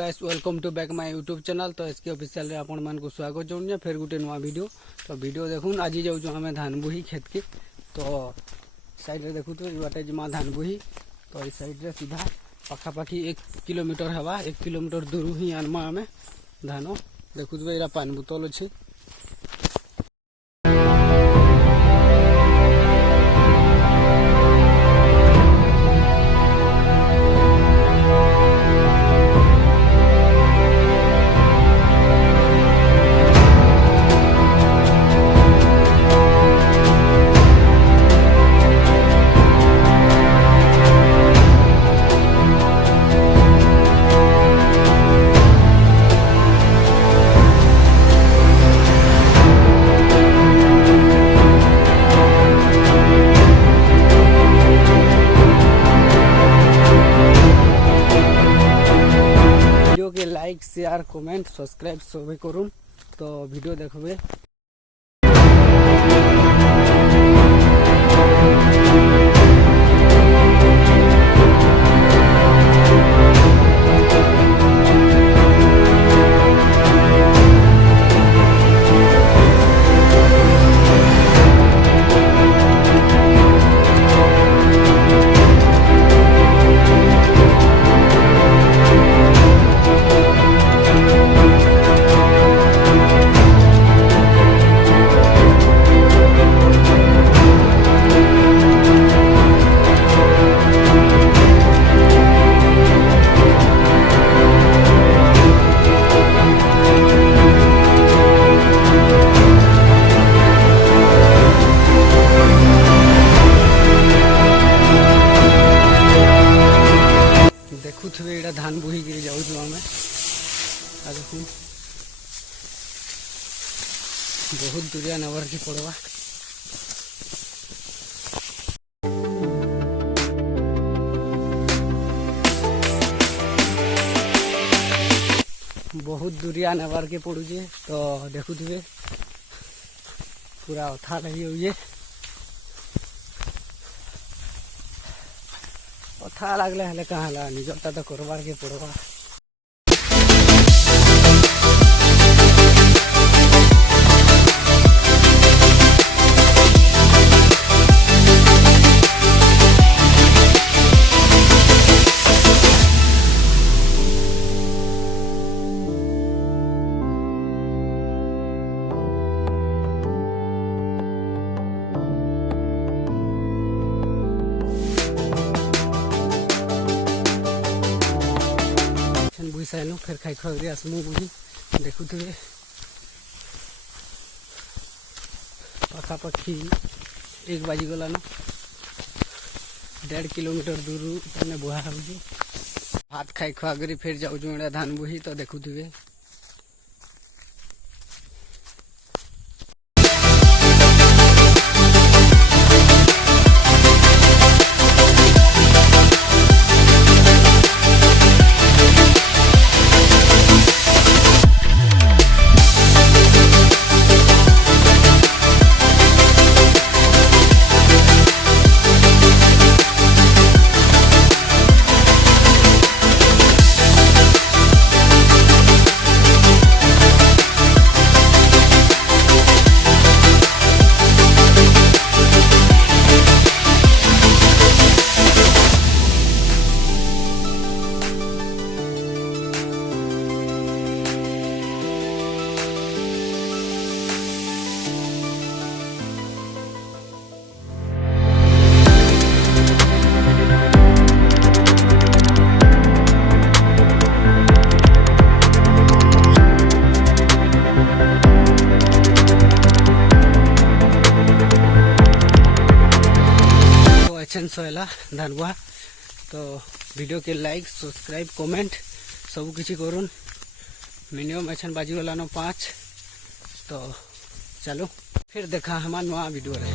Guys welcome to back my YouTube channel. तो इसके official रे आपण मान को स्वागत जोनिया फिर गुटे नवा वीडियो। तो वीडियो देखुन आज जाऊ हमें धान बुही खेत के। तो साइड रे देखु तो बाटे जमा धान बुही। तो इस साइड रे सीधा पाखापाखी 1 किलोमीटर हवा 1 किलोमीटर दूर ही आनमा हमें धान देखु तो एरा पानी बोतल अच्छे। के लाइक शेयर कमेंट सब्सक्राइब सब करूँ। तो वीडियो देखबे। देखुथे एटा धान बोही गिरी जाऊ आम देखुन बहुत दूरिया नवर की पड़वा। बहुत दूरिया नवर के पड़ुचे। तो देखुथे पूरा अथा लगी हुई अथा लगले हेले कहाँ निजरटा तो करवार के पड़वा। बुईसाइनु फिर खाई खुआ आसमु बुही देखुथे पाखापाखी 1 बाजी गलान 1.5 किलोमीटर दूर बुहा हो भात खाई खुआ कर फिर जाऊँ धान बुही। तो देखुथे सोला धान बुहा। तो वीडियो के लाइक सब्सक्राइब कमेंट सब किसी करूँ। मिनिमम एछन बाजी वाला 5। तो चलो फिर देखा हमारा नवा वीडियो रे।